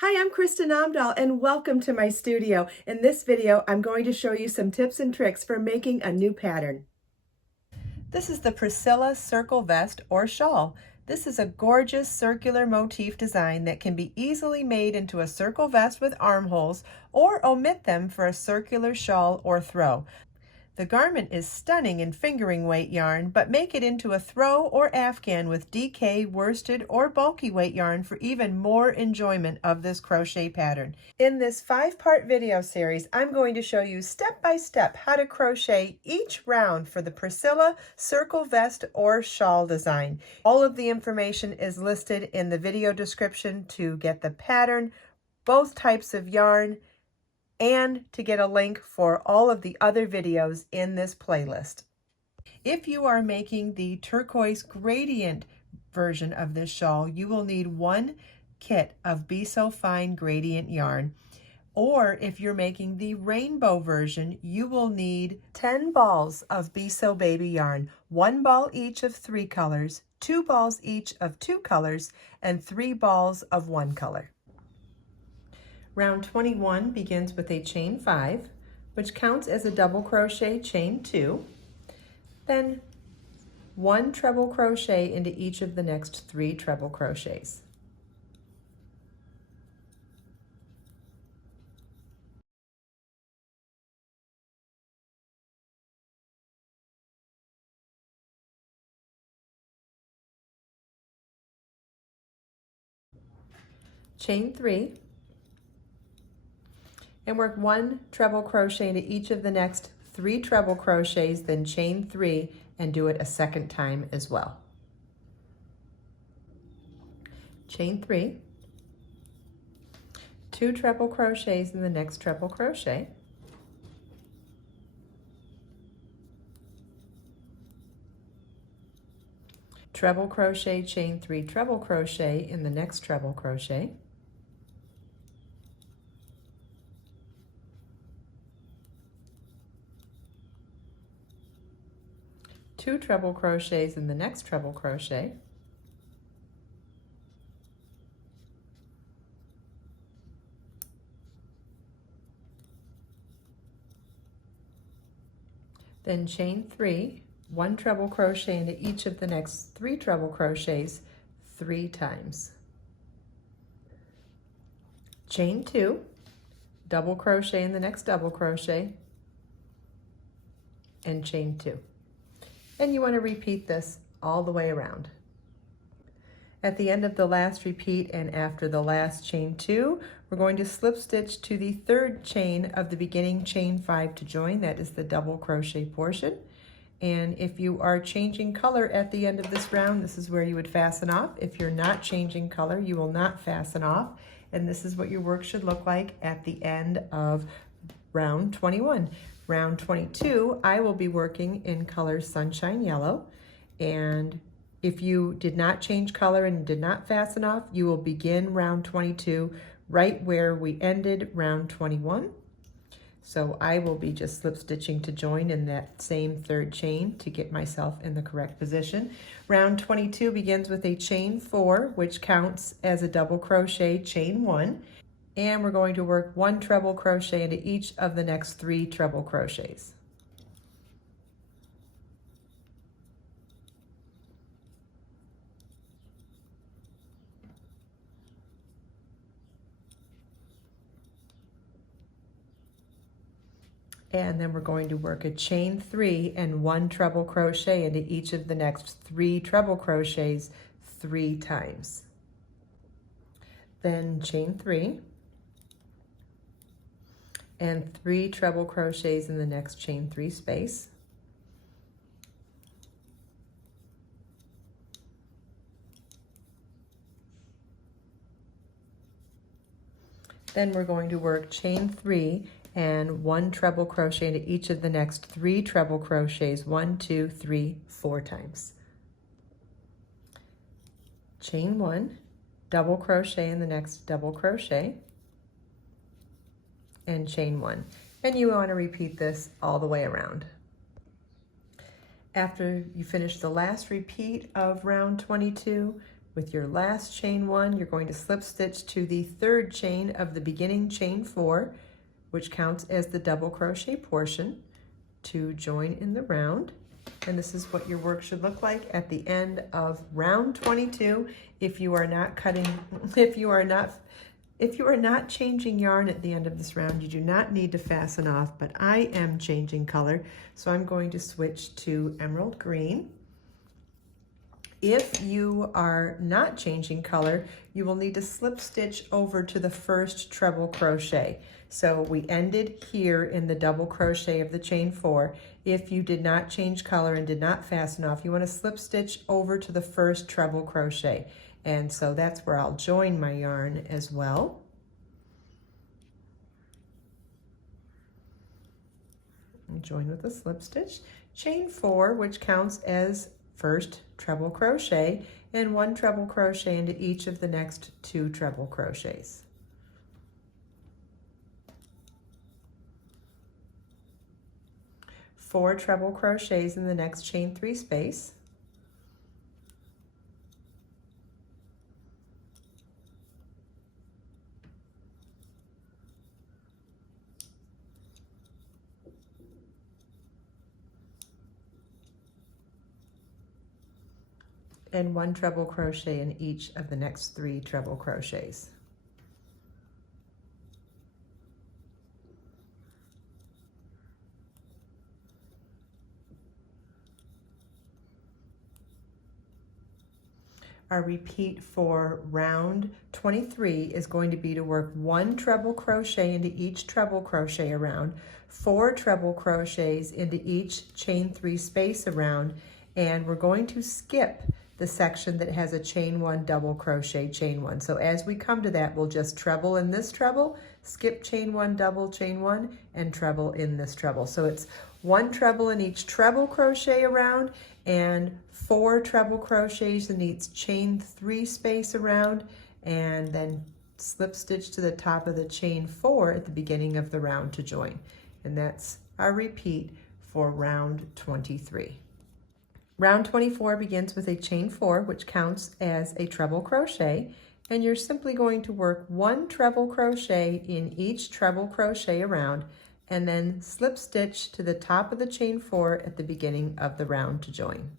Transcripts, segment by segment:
Hi, I'm Kristin Omdahl and welcome to my studio. In this video, I'm going to show you some tips and tricks for making a new pattern. This is the Priscilla circle vest or shawl. This is a gorgeous circular motif design that can be easily made into a circle vest with armholes or omit them for a circular shawl or throw. The garment is stunning in fingering weight yarn, but make it into a throw or afghan with DK, worsted, or bulky weight yarn for even more enjoyment of this crochet pattern. In this 5-part video series, I'm going to show you step by step how to crochet each round for the Priscilla circle vest or shawl design. All of the information is listed in the video description to get the pattern, both types of yarn, and to get a link for all of the other videos in this playlist. If you are making the turquoise gradient version of this shawl, you will need 1 kit of Be So Fine gradient yarn. Or if you're making the rainbow version, you will need 10 balls of Be So Baby yarn, 1 ball each of 3 colors, 2 balls each of 2 colors, and 3 balls of 1 color. Round 21 begins with a chain 5, which counts as a double crochet chain 2, then 1 treble crochet into each of the next 3 treble crochets. Chain 3, and work 1 treble crochet into each of the next 3 treble crochets, then chain 3 and do it a second time as well. Chain 3, 2 treble crochets in the next treble crochet, treble crochet, chain 3, treble crochet in the next treble crochet, two treble crochets in the next treble crochet, then chain 3, 1 treble crochet into each of the next 3 treble crochets 3 times. Chain 2, double crochet in the next double crochet, and chain 2. And you want to repeat this all the way around. At the end of the last repeat and after the last chain 2, we're going to slip stitch to the 3rd chain of the beginning chain 5 to join. That is the double crochet portion. And if you are changing color at the end of this round, this is where you would fasten off. If you're not changing color, you will not fasten off. And this is what your work should look like at the end of round 21. Round 22, I will be working in color Sunshine Yellow. And if you did not change color and did not fasten off, you will begin round 22 right where we ended round 21. So I will be just slip stitching to join in that same 3rd chain to get myself in the correct position. Round 22 begins with a chain 4, which counts as a double crochet chain 1. And we're going to work 1 treble crochet into each of the next 3 treble crochets. And then we're going to work a chain 3 and 1 treble crochet into each of the next 3 treble crochets 3 times. Then chain 3 and 3 treble crochets in the next chain 3 space. Then we're going to work chain 3 and 1 treble crochet into each of the next 3 treble crochets 1, 2, 3, 4 times. Chain 1, double crochet in the next double crochet, and chain 1. And you want to repeat this all the way around. After you finish the last repeat of round 22, With your last chain 1, you're going to slip stitch to the 3rd chain of the beginning chain 4, which counts as the double crochet portion, to join in the round. And this is what your work should look like at the end of round 22. If you are not changing yarn at the end of this round, you do not need to fasten off, but I am changing color, so I'm going to switch to emerald green. If you are not changing color, you will need to slip stitch over to the first treble crochet. So we ended here in the double crochet of the chain 4. If you did not change color and did not fasten off, you want to slip stitch over to the first treble crochet. And so that's where I'll join my yarn as well. And join with a slip stitch. Chain 4, which counts as first treble crochet, and 1 treble crochet into each of the next 2 treble crochets. Four treble crochets in the next chain 3 space. And 1 treble crochet in each of the next 3 treble crochets. Our repeat for round 23 is going to be to work 1 treble crochet into each treble crochet around, 4 treble crochets into each chain 3 space around, and we're going to skip the section that has a chain 1 double crochet chain 1. So as we come to that, we'll just treble in this treble, skip chain 1 double chain 1, and treble in this treble. So it's 1 treble in each treble crochet around and 4 treble crochets in each chain 3 space around, and then slip stitch to the top of the chain 4 at the beginning of the round to join. And that's our repeat for round 23. Round 24 begins with a chain 4, which counts as a treble crochet, and you're simply going to work 1 treble crochet in each treble crochet around, and then slip stitch to the top of the chain 4 at the beginning of the round to join.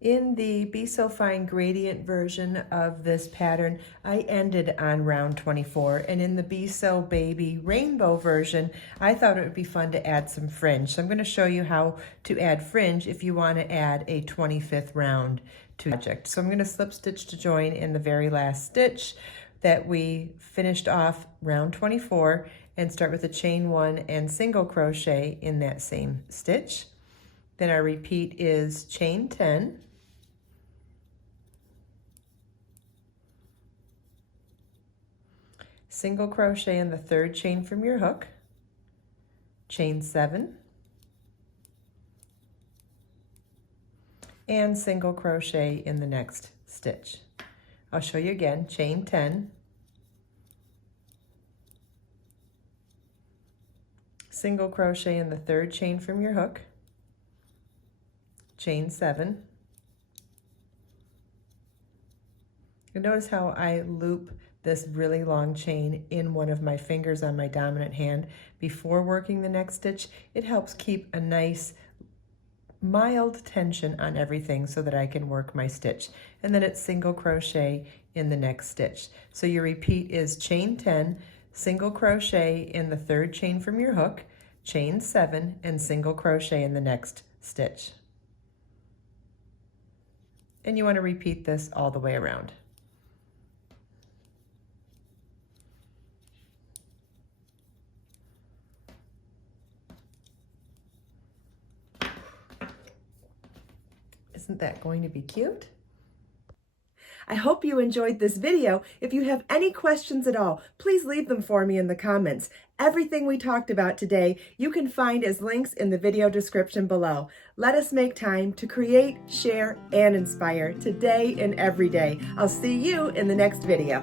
In the Be So Fine gradient version of this pattern, I ended on round 24, and in the Be So Baby rainbow version, I thought it would be fun to add some fringe. So I'm going to show you how to add fringe if you want to add a 25th round to the project. So I'm going to slip stitch to join in the very last stitch that we finished off round 24, and start with a chain 1 and single crochet in that same stitch. Then our repeat is chain 10, single crochet in the 3rd chain from your hook, chain 7, and single crochet in the next stitch. I'll show you again, chain 10, single crochet in the 3rd chain from your hook, chain 7, and notice how I loop this really long chain in one of my fingers on my dominant hand before working the next stitch. It helps keep a nice mild tension on everything so that I can work my stitch. And then it's single crochet in the next stitch. So your repeat is chain 10, single crochet in the 3rd chain from your hook, chain 7, and single crochet in the next stitch. And you want to repeat this all the way around. Isn't that going to be cute? I hope you enjoyed this video. If you have any questions at all, please leave them for me in the comments. Everything we talked about today, you can find as links in the video description below. Let us make time to create, share, and inspire today and every day. I'll see you in the next video.